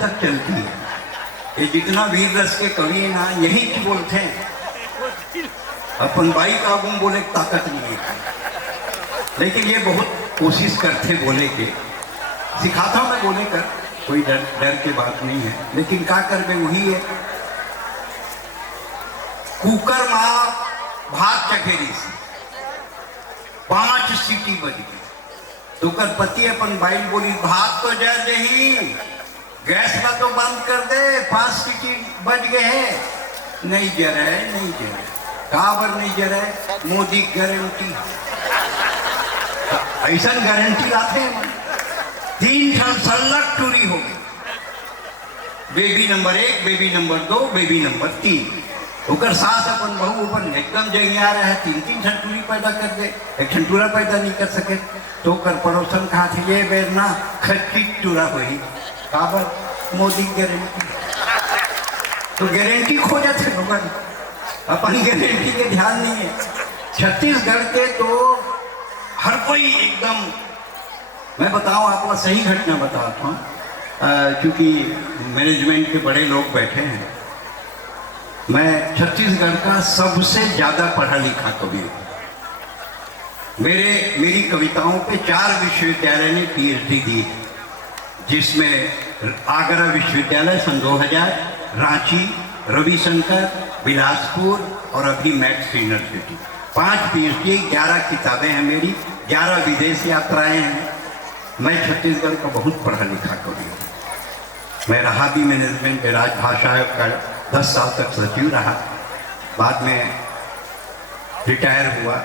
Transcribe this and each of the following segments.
तक चलती है। ये जितना वीर रस के कवि है ना, यही की बोलते हैं अपन बाई का गुम बोले ताकत नहीं है, लेकिन ये बहुत कोशिश करते बोले के, सिखाता हूँ मैं बोले कर, कोई डर की बात नहीं है, लेकिन क्या कर बे वही है। कुकर माँ भात चखेरी से 5 सीटी बज गई, तो कर पति अपन बाइल बोली भात तो जल रही, गैस का तो बंद कर दे, 5 सीटी बज गए हैं। नहीं जरा है, नहीं जरा, काबर नहीं जरा है, मोदी गारंटी, ऐसा गारंटी लाते हैं। 3 साल सलग टूरी हो गई, baby number 1, baby number 2, baby number 3। ओकर सास अपन बहू अपन एकदम जंगिया रहा है, 3 छंटूरी पैदा कर दे, एक छंटूरा पैदा नहीं कर सके, तो कर पड़ोसन कहा थे ये बेर ना खच्ची टूरा हुई, काबर मोदी गारंटी, तो गारंटी खो जाते लोग, अपन गारंटी के ध्यान नहीं है। छत्तीसगढ़ के तो हर कोई एकदम, मैं बताऊं आपको सही घटना बताता हूँ, क्योंकि मैनेजमेंट के बड़े लोग बैठे हैं। मैं छत्तीसगढ़ का सबसे ज़्यादा पढ़ा लिखा कवि हूँ। मेरी कविताओं पे 4 विश्वविद्यालय ने PhD दी, जिसमें आगरा विश्वविद्यालय सन 2000, रांची, रविशंकर, बिलासपुर और अभी मैक्स यूनिवर्सिटी। 5 PhD, 11 किताबें हैं मेरी, 11 विदेश यात्राएं हैं। मैं छत्तीसगढ़ का बहुत पढ़ा लिखा कवि हूँ। मैं रहा भी मैनेजमेंट में, राजभाषा आयोग का 10 साल तक सचिव रहा, बाद में रिटायर हुआ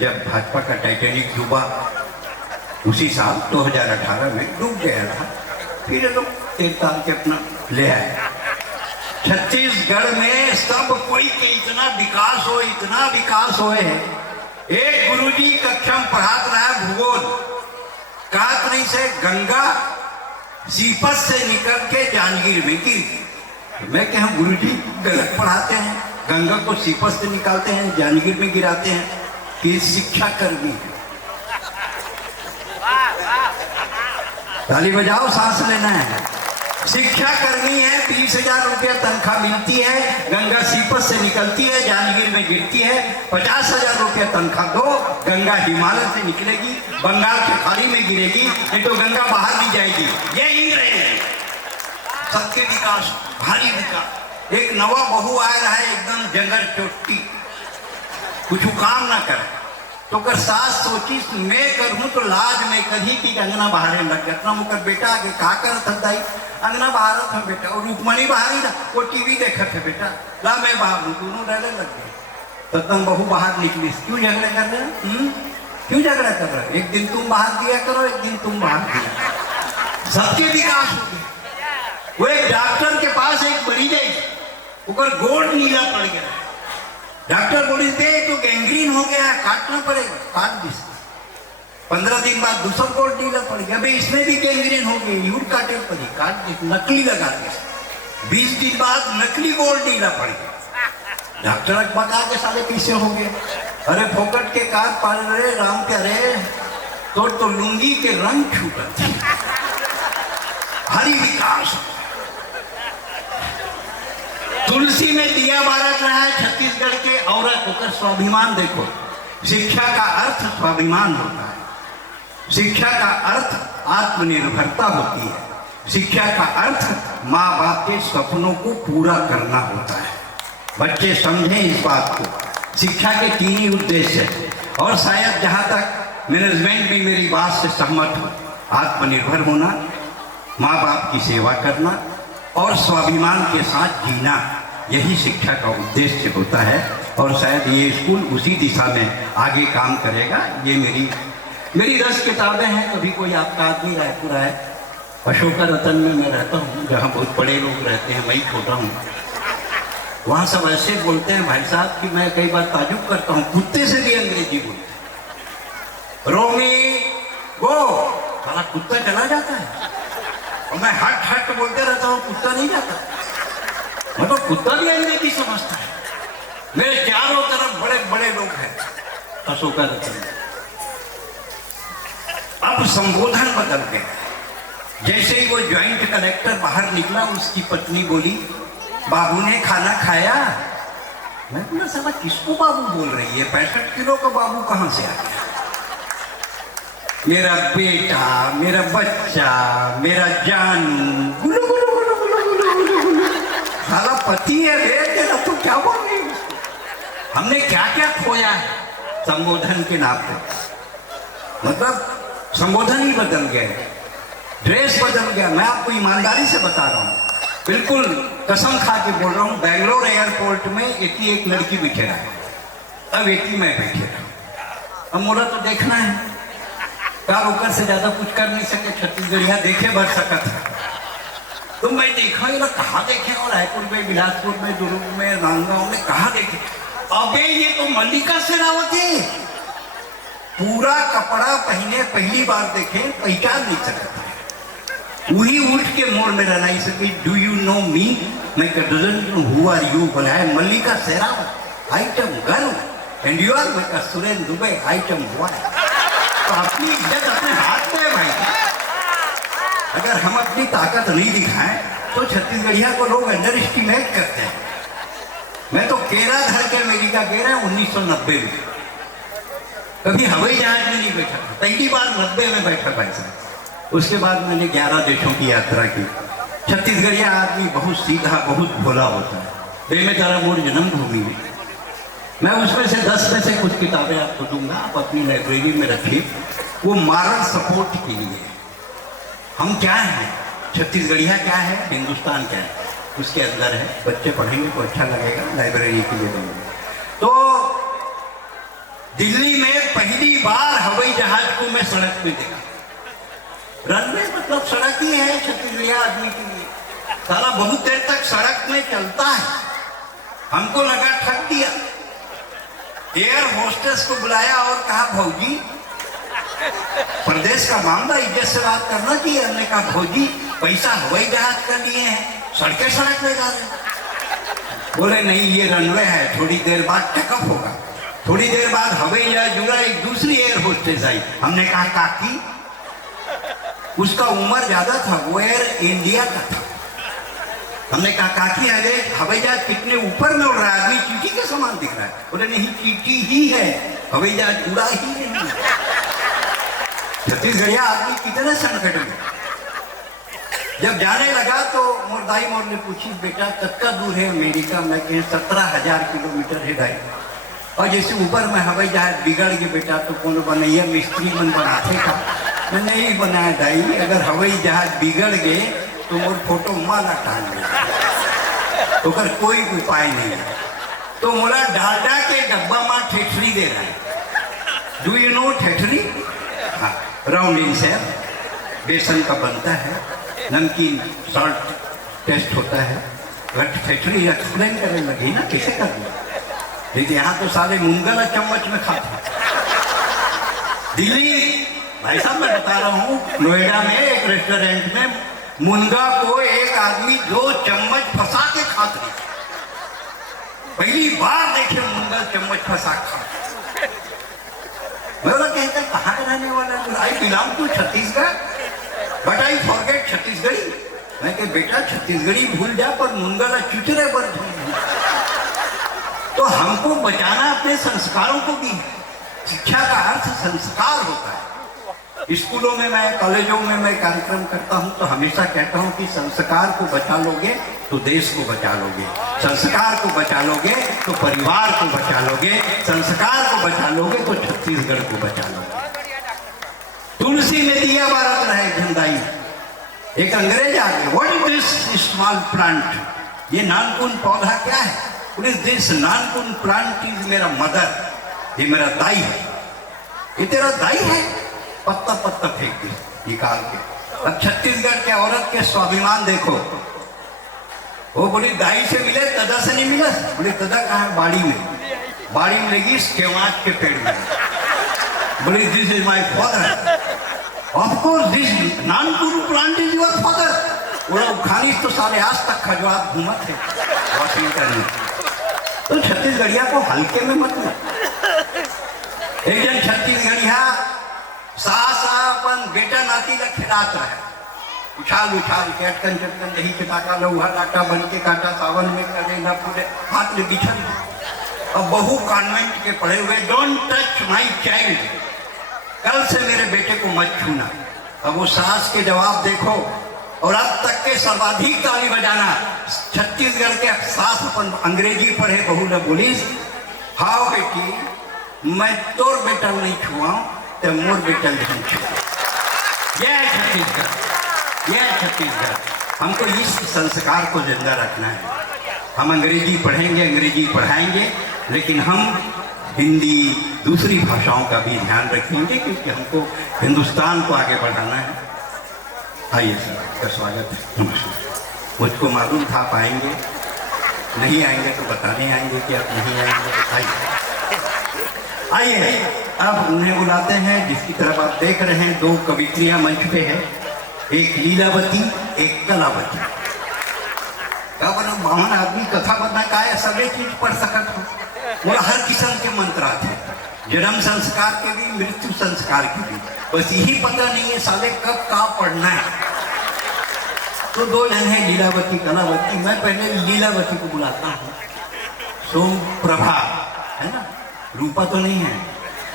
जब भाजपा का टाइटैनिक डूबा, उसी साल 2018 में डूब गया था, फिर लोग 1 साल के अपना ले आए। छत्तीसगढ़ में सब कोई के इतना विकास हो, इतना विकास हो है। एक गुरुजी कक्षा में पढ़ात रहा है भूगोल, कहा नहीं से गंगा सीपत से निकल के जांजगीर में गिर। मैं क्या गुरुजी गलत पढ़ाते हैं, गंगा को सीपत से निकालते हैं, जांजगीर में गिराते हैं, कि शिक्षा कर्मी है। ताली बजाओ, सांस लेना है। शिक्षा कर्मी है, 30,000 रुपया तनख्वाह मिलती है, गंगा सीपत से निकलती है, जांजगीर में गिरती है, 50,000 रुपया तनख्वाह दो, गंगा हिमालय से निकलेगी, बंगाल की खाड़ी में गिरेगी, नहीं तो गंगा बाहर भी जाएगी। ये इंग्रेज है। सबके विकास, भारी विकास। एक नवा बहू आ रहा है, एकदम जंगर चोटी, कुछ काम ना करे, तो कर सास सोची मैं करूँ तो लाज में कभी की अंगना बहारे लग गया। अपना मुकर बेटा आगे का करत दाई, अंगना बाहर था बेटा, और रुकमणी बाहर ही ना, वो टीवी देखा था बेटा, ला मैं बाहर हूँ, दोनों डरने लग गए। तब बहू बाहर निकली, क्यों झगड़े कर रहे हैं, क्यों झगड़ा कर रहे हो? एक दिन तुम बाहर दिया करो, एक दिन तुम बाहर दिया। सबके विकास हो गए। वो एक डॉक्टर के पास एक मरीज है, ऊपर गोड़ नीला पड़ गया, डॉक्टर बोली दे तो गैंग्रीन हो गया, काटना पड़ेगा, काट दी। 15 दिन बाद दूसरा गोड़ नीला पड़ गया, अबे इसमें भी गैंग्रीन हो गई, यूट काटे पड़ी, काट दी, नकली लगा दिया। 20 दिन बाद नकली गोड़ नीला पड़ गया, डॉक्टर बता के साले कैसे हो गए? अरे फोकट के काट पड़ रहे राम के, अरे तो लुंगी के रंग छूटा। हरी विकास। तुलसी में दिया बारत रहा है छत्तीसगढ़ के औरत होकर, स्वाभिमान देखो। शिक्षा का अर्थ स्वाभिमान होता है, शिक्षा का अर्थ आत्मनिर्भरता होती है, शिक्षा का अर्थ माँ बाप के सपनों को पूरा करना होता है। बच्चे समझें इस बात को। शिक्षा के 3 ही उद्देश्य है, और शायद जहाँ तक मैनेजमेंट भी मेरी बात से सहमत हो, आत्मनिर्भर होना, माँ बाप की सेवा करना और स्वाभिमान के साथ जीना, यही शिक्षा का उद्देश्य होता है। और शायद ये स्कूल उसी दिशा में आगे काम करेगा। ये मेरी 10 किताबें हैं। कभी कोई आपका आदमी रायपुर आए, अशोका रतन में मैं रहता हूँ, जहाँ बहुत बड़े लोग रहते हैं, मैं छोटा हूँ, वहाँ सब ऐसे बोलते हैं भाई साहब कि मैं कई बार ताजुब करता हूँ, कुत्ते से भी अंग्रेजी बोलते। रोमी वो साला कुत्ता चला जाता है, और मैं हट हट बोलते रहता हूँ, कुत्ता नहीं जाता। मतलब कुत्ता भी अंग्रेजी समझता है। मेरे चारों तरफ बड़े बड़े लोग हैं अशोका रतन। अब संबोधन बदल गए। जैसे ही वो ज्वाइंट कलेक्टर बाहर निकला, उसकी पत्नी बोली, बाबू ने खाना खाया? मैं बोला, साला किसको बाबू बोल रही है? 65 किलो का बाबू कहां से आ गया? मेरा बेटा, मेरा बच्चा, मेरा जानू, गुलू गुलू गुलू गुलू गुलू गुलू गुलू। साला पति है रे तेरा, तो क्या बोल रही है? हमने क्या क्या खोया है संबोधन के नाम पे। मतलब संबोधन ही बदल गया, ड्रेस बदल गया। मैं आपको ईमानदारी से बता रहा हूँ, बिल्कुल कसम खा के बोल रहा हूँ। बेंगलोर एयरपोर्ट में 81 लड़की बैठे रहा, अब 80 में बैठे रहा। अब मोला तो देखना है, कार ऊपर से ज्यादा कुछ कर नहीं सके। छत्तीसगढ़िया देखे बढ़ सका था, तो मैं देखा ये लोग कहाँ देखे, और रायपुर में, बिलासपुर में, दुर्ग में, राजनांदगांव में कहाँ देखे। अबे ये तो मल्लिका शेरावत है, पूरा कपड़ा पहने, पहली बार देखे, पहचान नहीं सकता। वही उठ के मोड़ में रहना ही सके, डू यू नो मी? मैं doesn't know who are you? बोला है Mallika Sherawat, item girl, and you are मैं सुरेंद्र दुबे, आइटम बॉय। तो अपनी इज्जत अपने हाथ में है भाई। अगर हम अपनी ताकत नहीं दिखाएं तो छत्तीसगढ़िया को लोग अंडर एस्टिमेट करते हैं। मैं तो केरा धर के अमेरिका गया 1990 में, कभी हवाई जहाज में नहीं बैठा था, पहली बार 90 में बैठा भाई साहब। उसके बाद मैंने 11 देशों की यात्रा की। छत्तीसगढ़िया आदमी बहुत सीधा, बहुत भोला होता है। बेमेतरा मोर जन्मभूमि में, मैं उसमें से 10 में से कुछ किताबें आपको दूंगा, आप अपनी लाइब्रेरी में रखिए। वो मॉरल सपोर्ट के लिए, हम क्या हैं, छत्तीसगढ़िया क्या है, हिंदुस्तान क्या है, उसके अंदर है। बच्चे पढ़ेंगे तो अच्छा लगेगा, लाइब्रेरी के लिए देंगे। तो दिल्ली में पहली बार हवाई जहाज को मैं सड़क में देखा। रनवे मतलब सड़क ही है छत्तीसगढ़िया आदमी के लिए। साला बहुत देर तक सड़क में चलता है, हमको लगा ठग दिया। एयर होस्टेस को बुलाया और कहा, भौजी प्रदेश का मामला, इज्जत से बात करना चाहिए। हमने कहा, भौजी पैसा हवाई जहाज का लिए हैं, सड़कें सड़क में जा रहे। बोले नहीं, ये रनवे है, थोड़ी देर बाद टेकअप होगा। थोड़ी देर बाद हवाई जहाज जुड़ा, एक दूसरी एयर होस्टेस आई। हमने कहा, काकी, उसका उम्र ज्यादा था, वो एयर इंडिया का था। हमने कहा, काकी अरे हवाई जहाज कितने ऊपर में उड़ रहा है, आदमी चींटी के समान दिख रहा है। बोले नहीं, चींटी ही है, हवाई जहाज उड़ा ही नहीं। छत्तीसगढ़िया आदमी कितने संकट में। जब जाने लगा तो मुर्दाई मोर ने पूछी, बेटा कितना दूर है अमेरिका? मैं कहे 17,000 किलोमीटर है दाई। और जैसे ऊपर में हवाई जहाज बिगड़ गए बेटा, तो कौन बनैया मिस्त्री मन बनाते का? मैं नहीं बनाया दाई, अगर हवाई जहाज बिगड़ गए तो मोर फोटो माला टाल गया, तो कर कोई उपाय नहीं है। तो मोला डालडा के डब्बा में ठेठरी दे रहा है। Do you know thethri? हाँ, राउंड इन से बेसन का बनता है, नमकीन सॉल्ट टेस्ट होता है। ठेठरी एक्सप्लेन करने लगी ना, कैसे कर दिया। लेकिन यहाँ तो सारे मुंगल चम्मच में खाते। दिल्ली भाई साहब मैं बता रहा हूँ, नोएडा में एक रेस्टोरेंट में मुनगा को एक आदमी 2 चम्मच फंसा के खाते। पहली बार देखे मुनगा चम्मच फंसा खा। मैं बोला, कहते कहाँ का रहने वाला? I belong to Chhattisgarh but I forget Chhattisgarhi. मैं कह, बेटा छत्तीसगढ़ी भूल जा, पर मुनगा चुचरे पर भूल। तो हमको बचाना अपने संस्कारों को भी। शिक्षा का अर्थ संस्कार होता है। स्कूलों में, मैं कॉलेजों में मैं कार्यक्रम करता हूं तो हमेशा कहता हूं कि संस्कार को बचा लोगे तो देश को बचा लोगे, संस्कार को बचा लोगे तो परिवार को बचा लोगे, संस्कार को बचा लोगे तो छत्तीसगढ़ को बचा लोगे। तुलसी में दिया बारत रहे झंडाई। एक अंग्रेज आ गया, what is this small plant? ये नानकुन पौधा क्या है? व्हाट इज दिस नानकुन प्लांट? इज मेरा मदर, ये मेरा दाई है। ये तेरा दाई है? पत्ता पत्ता फेंक दे निकाल के। अब छत्तीसगढ़ के औरत के स्वाभिमान देखो। वो बोली दाई से मिले, तदा से नहीं मिले। बोली तदा कहाँ है? बाड़ी में। बाड़ी में लगी केवाच के पेड़ में। बोली this is my father. Of course this नानकुन प्लांट इज योर फादर। बोला खानी तो साले आज तक खजवात घूमा थे वाशिंगटन में। तो छत्तीसगढ़िया को हल्के में मत लो। एक जन छत्तीसगढ़िया सास अपन बेटा नाती का खिलात रहे। उछाल उछाल के अटकन चटकन दही चटाका लौहा लाटा बन के काटा सावन में करे न पूरे हाथ में बिछल। अब बहू कॉन्वेंट के पढ़े हुए, डोंट टच माई चाइल्ड, कल से मेरे बेटे को मत छूना। अब वो सास के जवाब देखो। और अब तक के सर्वाधिक ताली बजाना छत्तीसगढ़ के सास अपन अंग्रेजी पढ़े बहू ने बोली, हाँ बेटी मैं तोर बेटा नहीं छुआऊं तो मोर बेटा नहीं छुआ। यह छत्तीसगढ़, यह छत्तीसगढ़। हमको इस संस्कार को जिंदा रखना है। हम अंग्रेजी पढ़ेंगे, अंग्रेजी पढ़ाएंगे, लेकिन हम हिंदी दूसरी भाषाओं का भी ध्यान रखेंगे, क्योंकि हमको हिंदुस्तान को आगे बढ़ाना है। आइए सर, आपका स्वागत है। नमस्कार। मुझको मालूम था आप आएंगे, नहीं आएंगे तो बताने आएंगे कि आप नहीं आएंगे। आइए अब उन्हें बुलाते हैं जिसकी तरफ आप देख रहे हैं। दो कवित्रियां मंच पे है, एक लीलावती, एक कलावती। का बना महान आदमी कथा बना का है, सभी चीज पढ़ सकत हो। वो हर किस्म के मंत्र आते हैं, जन्म संस्कार के भी, मृत्यु संस्कार के भी। बस यही पता नहीं है साले कब का पढ़ना है। तो दो जन है, लीलावती कलावती। मैं पहले लीलावती को बुलाता हूँ। सोम प्रभा है ना, रूपा तो नहीं है,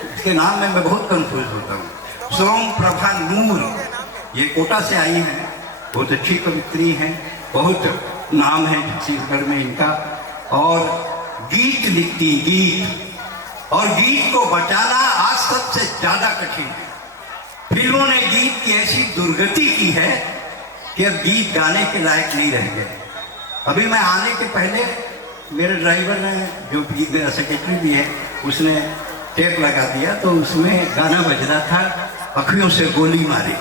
इसके नाम में मैं बहुत कंफ्यूज होता हूँ। सोम प्रभा नूर, ये कोटा से आई हैं, बहुत अच्छी कवित्री हैं, बहुत नाम है छत्तीसगढ़ में इनका। और गीत लिखती, गीत, और गीत को बचाना आज सबसे ज्यादा कठिन है। फिल्मों ने गीत की ऐसी दुर्गति की है कि अब गीत गाने के लायक नहीं रह गए। अभी मैं आने के पहले मेरे ड्राइवर ने, जो भी मेरा सेक्रेटरी भी है, उसने टेप लगा दिया, तो उसमें गाना बज रहा था, अखियों से गोली मारी।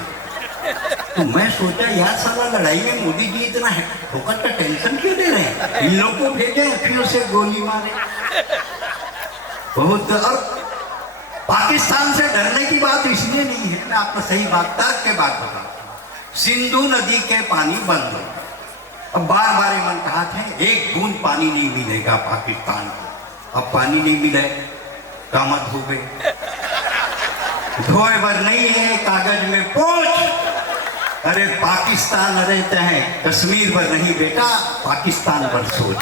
तो मैं सोचा यार साला लड़ाई में मोदी जी इतना है फोकट का टेंशन क्यों दे रहे हैं, इन लोग को भेजे अखियों से गोली मारे। बहुत। और पाकिस्तान से डरने की बात इसलिए नहीं है, मैं आपको सही बात तक के बात बताता हूँ। सिंधु नदी के पानी बंद हो, अब बार बार मन कहा था एक बूंद पानी नहीं मिलेगा पाकिस्तान को। अब पानी नहीं मिले, कामत हो गए। धोए भर नहीं है कागज में पोछ। अरे पाकिस्तान रहते हैं, कश्मीर पर नहीं बेटा, पाकिस्तान पर सोच।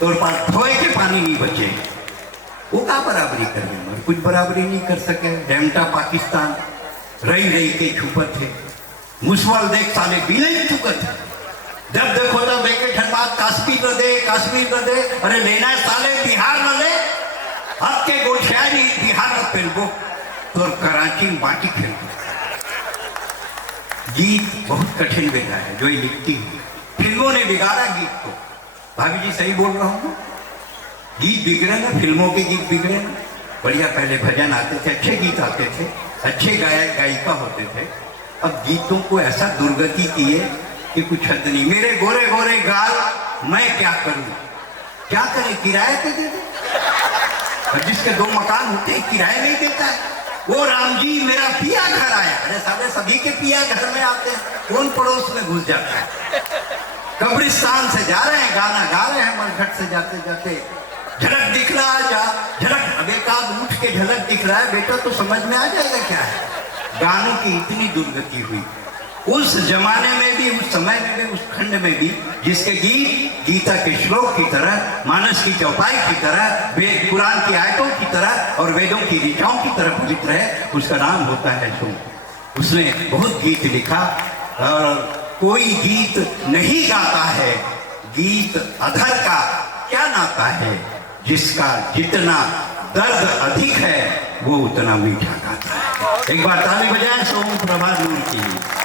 तो पास धोए के पानी नहीं बचे, वो क्या बराबरी करेंगे, कुछ बराबरी नहीं कर सके। डेमटा पाकिस्तान रही रही के छुपत थे, मुसवाल देख साले भी नहीं चुकत है। जब देखो तब एक ठंड काश्मीर न दे, काश्मीर न दे। अरे लेना है साले बिहार न ले, अब के गोठियारी बिहार न फिल्मो तो कराची में बाटी खेलते। गीत बहुत कठिन बेटा है जो ये लिखती है। फिल्मों ने बिगाड़ा गीत को। भाभी जी सही बोल रहा हूँ, गीत बिगड़े ना, फिल्मों के गीत बिगड़े ना। बढ़िया पहले भजन आते थे, अच्छे गीत आते थे, अच्छे गायक गायिका होते थे। अब गीतों को ऐसा दुर्गति किए कि कुछ हद नहीं। मेरे गोरे गोरे गाल मैं क्या करूं, क्या करे, किराए पे दे दे। और जिसके दो मकान होते हैं किराए नहीं देता है। वो राम जी मेरा पिया घर आया। अरे साले सभी के पिया घर में आते हैं, कौन पड़ोस में घुस जाता है। कब्रिस्तान से जा रहे हैं, गाना गा रहे हैं, मरघट से जाते जाते झलक दिख रहा है, जा झलक, अब एक आध उठ के झलक दिख रहा है बेटा, तो समझ में आ जाएगा क्या है। गानों की इतनी दुर्गति हुई उस जमाने में भी, उस समय में भी, उस खंड में भी, जिसके गीत गीता के श्लोक की तरह, मानस की चौपाई की तरह, वेद कुरान की आयतों की तरह और वेदों की ऋचाओं की तरह पवित्र है, उसका नाम होता है सोम। उसने बहुत गीत लिखा। और कोई गीत नहीं गाता है, गीत अधर का क्या नाता है, जिसका जितना दर्द अधिक है वो उतना मीठा गाता है। एक बार ताली बजाएं सोम प्रभा नूर की।